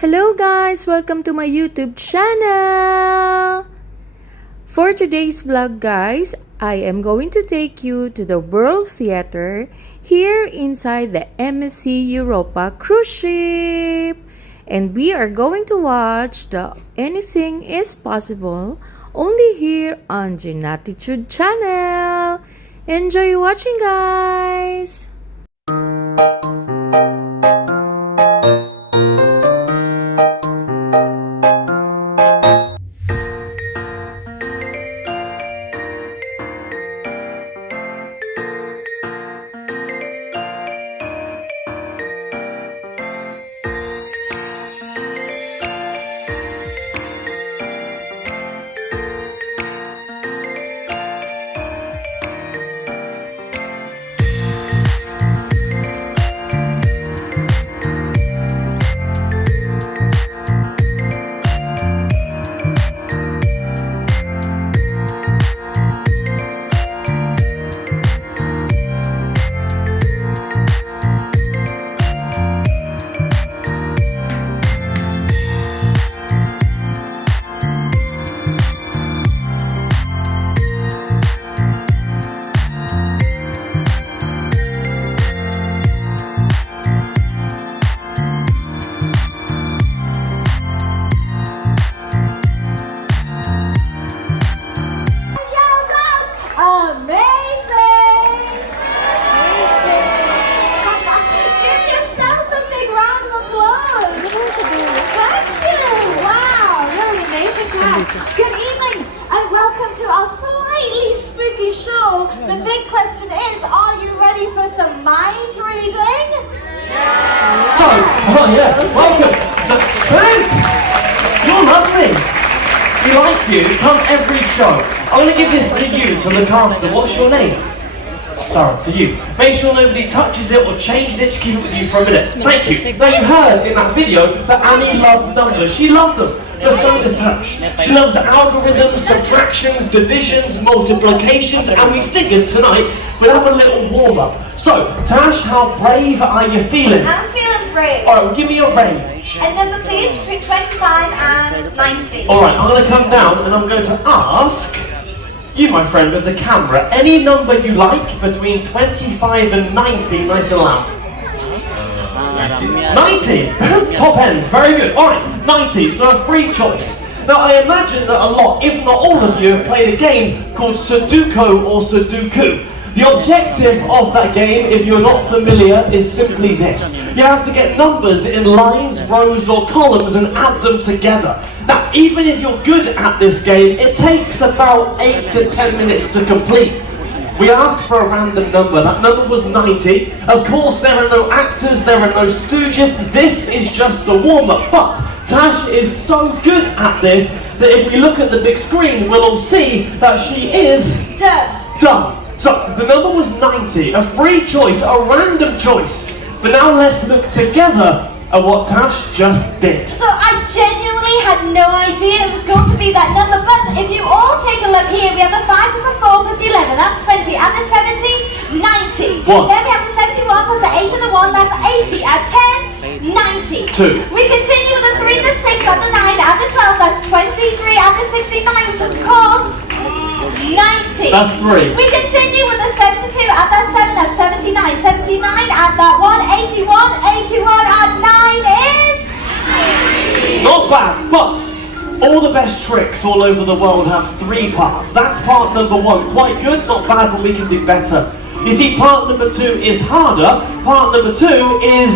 Hello guys! Welcome to my YouTube channel! For today's vlog guys, I am going to take you to the World Theater here inside the MSC Europa cruise ship. And we are going to watch the Anything is Possible only here on Genatitude channel. Enjoy watching guys! Good evening and welcome to our slightly spooky show. The big question is, are you ready for some mind reading? Yeah. Oh yeah, welcome. Thanks. You're lovely. We like you. Come every show. I'm going to give this to you to look after. What's your name? Sorry, for you. Make sure nobody touches it or changes it. Just keep it with you for a minute. Thank you. Now you heard in that video that Annie loved numbers. She loved them. But so does Tash. She loves algorithms, subtractions, divisions, multiplications, and we figured tonight we'd have a little warm-up. So, Tash, how brave are you feeling? I'm feeling brave. Alright, well, give me your range. And number please, between 25 and 90. Alright, I'm going to come down and I'm going to ask you, my friend, with the camera, any number you like between 25 and 90, nice and loud. 90! Top end, very good. Alright, 90, so a free choice. Now I imagine that a lot, if not all of you, have played a game called Sudoku or Sudoku. The objective of that game, if you're not familiar, is simply this. You have to get numbers in lines, rows or columns and add them together. Now, even if you're good at this game, it takes about 8 to 10 minutes to complete. We asked for a random number. That number was 90. Of course, there are no actors, there are no stooges. This is just the warm-up. But Tash is so good at this that if we look at the big screen, we'll all see that she is done. So, the number was 90, a free choice, a random choice. But now let's look together at what Tash just did. So I genuinely had no idea it was going to be that number, but if you all take a look here, we have the 5 plus the 4 plus the 11, that's 20, add the 70, 90. One. Then we have the 71 plus the 8 and the 1, that's 80, add 10, 90. 2. We continue with the 3, the 6, add the 9, add the 12, that's 23, add the 69, which is of course 90. That's 3. We continue with the 72, add that 7, that's 79, 79, add that 1, 81, 81, add 9 is... Not bad, but all the best tricks all over the world have 3 parts. That's part number 1. Quite good, not bad, but we can do better. You see, part number 2 is harder. Part number 2 is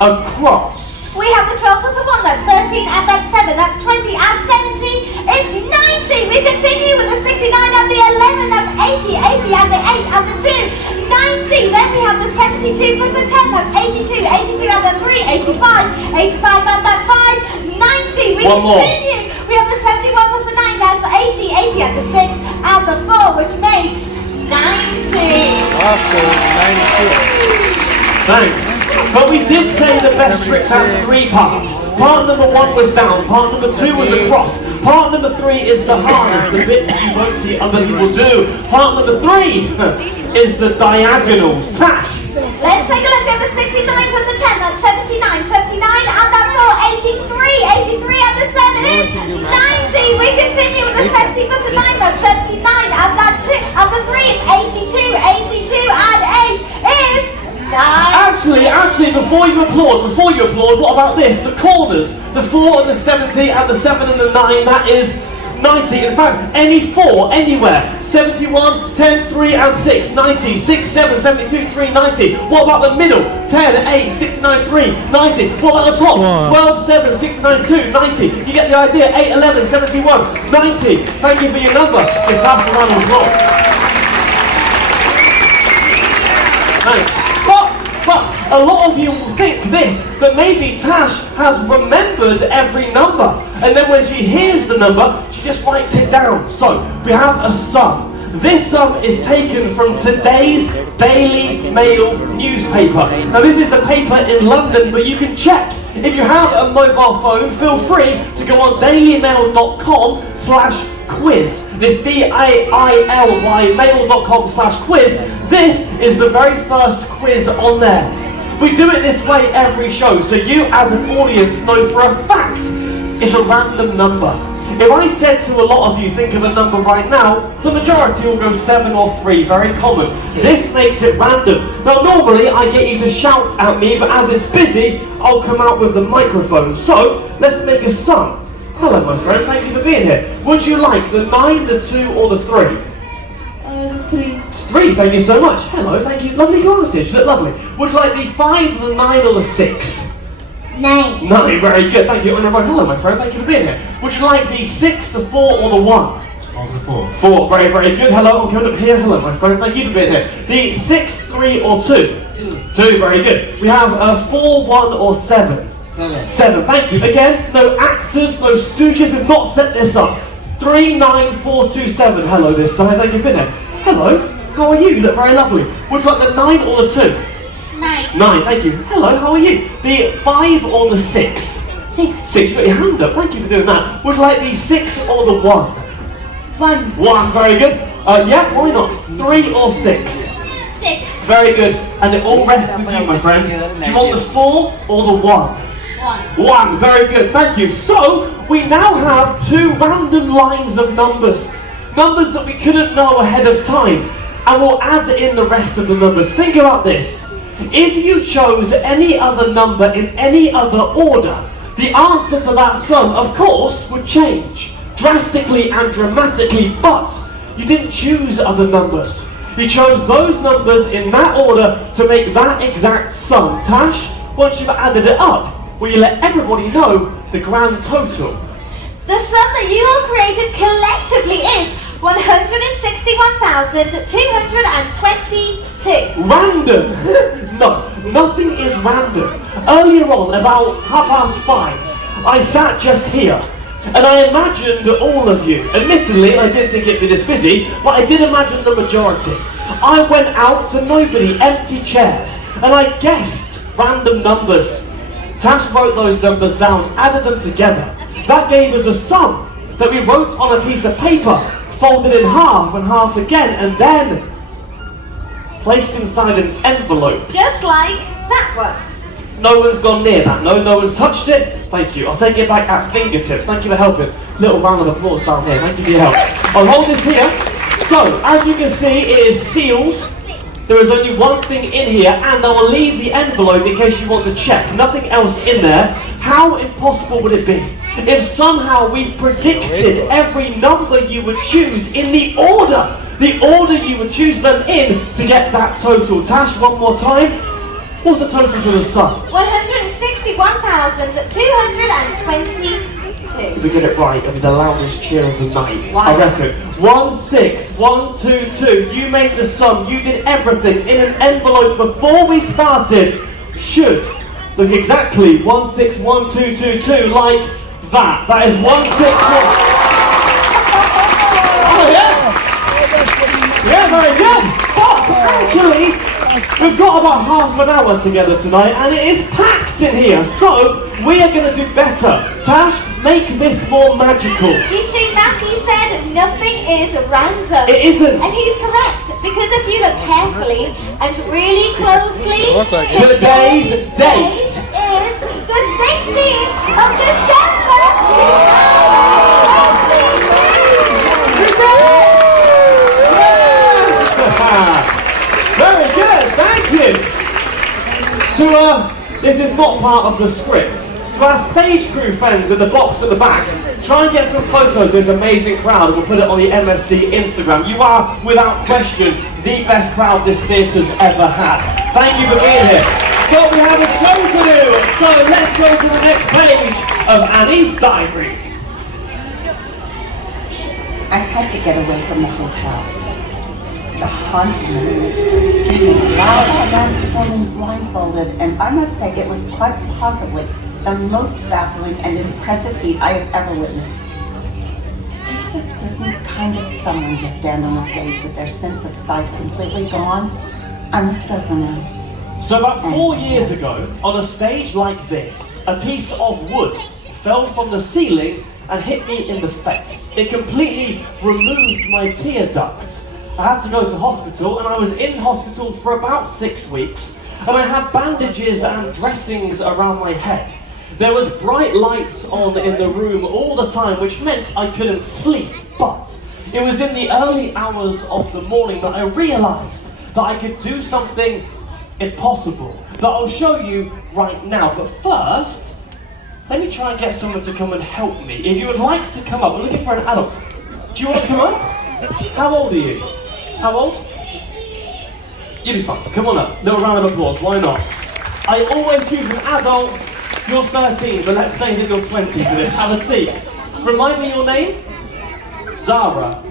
a cross. We have the 12 plus a 1, that's 13, add that 7, that's 20, add 70, it's 90. We continue with the 69, add the 11, that's 80, 80, add the 8, add the 2, 90. Then we have the 72 plus the 10, that's 82, 82, add that 3, 85, 85, add that 5, 90. We continue. We have the 71 plus the 9, that's 80, 80, add the 6, add the 4, which makes 90. Okay, 92. Thanks. But we did say the best tricks have 3 parts. Part number 1 was down, part number 2 was a cross. Part number 3 is the hardest, the bit that you won't see other people do. Part number 3 is the diagonals. Tash! Let's take a look at the 69 plus the 10, that's 79, 79, and that 4, applaud. Before you applaud, what about this? The corners. The 4 and the 70 and the 7 and the 9, that is 90. In fact, any 4, anywhere. 71, 10, 3 and 6, 90. 6, 7, 72, 3, 90. What about the middle? 10, 8, 69, 3, 90. What about the top? 12, 7, 69, 2, 90. You get the idea. 8, 11, 71, 90. Thank you for your number. Let's have a round of applause. Thanks. But a lot of you will think this, that maybe Tash has remembered every number, and then when she hears the number, she just writes it down. So, we have a sum. This sum is taken from today's Daily Mail newspaper. Now this is the paper in London, but you can check. If you have a mobile phone, feel free to go on dailymail.com/quiz. This DAILY mail.com/quiz. This is the very first quiz on there. We do it this way every show, so you as an audience know for a fact it's a random number. If I said to a lot of you, think of a number right now, the majority will go 7 or 3, very common. This makes it random. Now normally I get you to shout at me, but as it's busy, I'll come out with the microphone. So, let's make a sum. Hello my friend, thank you for being here. Would you like the 9, the 2 or the 3? 3. 3, thank you so much. Hello, thank you. Lovely glasses, you look lovely. Would you like the 5, the 9 or the 6? 9. 9, very good, thank you. And everyone, hello my friend, thank you for being here. Would you like the 6, the 4 or the 1? Of the 4. 4, very, very good. Hello, I'm coming up here. Hello my friend, thank you for being here. The 6, 3 or 2? 2. 2, very good. We have 4, 1 or 7? 7. 7, thank you. Again, no actors, no stooges, we've not set this up. 3, 9, 4, 2, 7. Hello this side, thank you for being here. Hello, how are you? You look very lovely. Would you like the 9 or the 2? 9. 9, thank you. Hello, how are you? The 5 or the 6? 6. 6, you got your hand up, thank you for doing that. Would you like the 6 or the 1? 1. 1, very good. Yeah, why not? 3 or 6? 6. Very good. And it all rests with you, my friend. Do you want the 4 or the 1? 1. 1, very good, thank you. So, we now have 2 random lines of numbers. Numbers that we couldn't know ahead of time. And we'll add in the rest of the numbers. Think about this. If you chose any other number in any other order, the answer to that sum, of course, would change drastically and dramatically, but you didn't choose other numbers. You chose those numbers in that order to make that exact sum. Tash, once you've added it up, will you let everybody know the grand total? The sum that you all created collectively is 161,222. Random! No, nothing is random. Earlier on, about 5:30, I sat just here and I imagined all of you. Admittedly, I didn't think it'd be this busy, but I did imagine the majority. I went out to nobody, empty chairs, and I guessed random numbers. Tash wrote those numbers down, added them together. That gave us a sum that we wrote on a piece of paper, folded in half and half again, and then placed inside an envelope. Just like that one. No one's gone near that. No one's touched it. Thank you. I'll take it back at fingertips. Thank you for helping. Little round of applause down here. Thank you for your help. I'll hold this here. So, as you can see, it is sealed. There is only one thing in here, and I will leave the envelope in case you want to check. Nothing else in there. How impossible would it be if somehow we predicted every number you would choose in the order you would choose them in to get that total? Tash, one more time. What's the total to the sum? 161,222. If we get it right, it'll be the loudest cheer of the night. Wow. I reckon. 16122. You made the sum. You did everything in an envelope before we started. Should look exactly 161222 like that. That is 161. Oh yeah. Yeah, very good. But actually, we've got about half an hour together tonight, and it is packed in here. So we are going to do better. Tash, make this more magical. You see, Matthew said nothing is random. It isn't. And he's correct, because if you look carefully and really closely, It looks like it. Today's date is the 16th of December 2022. Very good, thank you. To This is not part of the script. To our stage crew friends in the box at the back, try and get some photos of this amazing crowd and we'll put it on the MSC Instagram. You are, without question, the best crowd this theatre's ever had. Thank you for being here. But we have a show to do, so let's go to the next page of Annie's diary. I had to get away from the hotel. The haunting memories I saw a man performing Blindfolded, and I must say it was quite possibly the most baffling and impressive feat I have ever witnessed. It takes a certain kind of someone to stand on the stage with their sense of sight completely gone. I must go for now. So about 4 years ago, on a stage like this, a piece of wood fell from the ceiling and hit me in the face. It completely removed my tear duct. I had to go to hospital, and I was in hospital for about 6 weeks, and I had bandages and dressings around my head. There was bright lights on in the room all the time, which meant I couldn't sleep, but it was in the early hours of the morning that I realized that I could do something impossible that I'll show you right now. But first, let me try and get someone to come and help me. If you would like to come up, we're looking for an adult. Do you want to come up? How old are you? How old? You'll be fine. Come on up. Little round of applause. Why not? I always choose an adult. You're 13, but let's say that you're 20 for this. Have a seat. Remind me your name? Zara.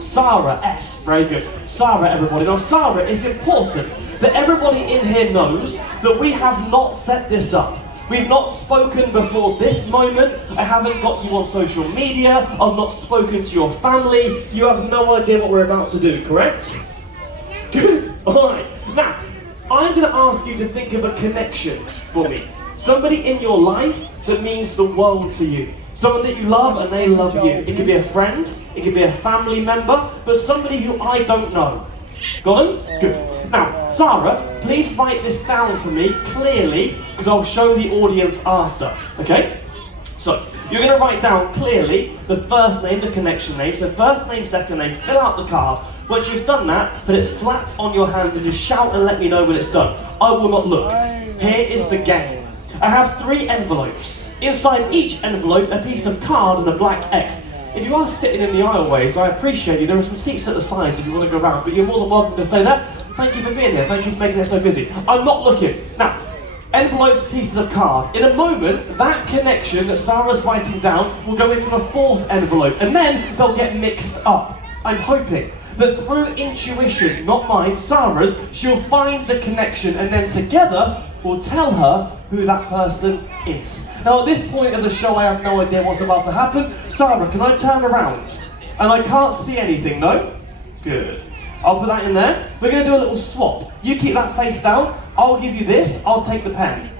Sarah S. Very good. Sarah, everybody. Now, Sarah, it's important that everybody in here knows that we have not set this up. We've not spoken before this moment. I haven't got you on social media. I've not spoken to your family. You have no idea what we're about to do, correct? Good. All right. Now, I'm going to ask you to think of a connection for me. Somebody in your life that means the world to you. Someone that you love and they love you. It could be a friend, it could be a family member, but somebody who I don't know. Got them? Good. Now, Sarah, please write this down for me clearly, because I'll show the audience after, okay? So, you're going to write down clearly the first name, the connection name, so first name, second name, fill out the card. Once you've done that, put it flat on your hand and just shout and let me know when it's done. I will not look. Here is the game. I have 3 envelopes. Inside each envelope, a piece of card and a black X. If you are sitting in the aisleways, I appreciate you. There are some seats at the sides if you want to go around, but you're more than welcome to stay there. Thank you for being here. Thank you for making it so busy. I'm not looking. Now, envelopes, pieces of card. In a moment, that connection that Sarah's writing down will go into a 4th envelope, and then they'll get mixed up. I'm hoping that through intuition, not mine, Sarah's, she'll find the connection, and then together, we'll tell her who that person is. Now, at this point of the show, I have no idea what's about to happen. Sarah, can I turn around? And I can't see anything, no? Good. I'll put that in there. We're going to do a little swap. You keep that face down. I'll give you this. I'll take the pen.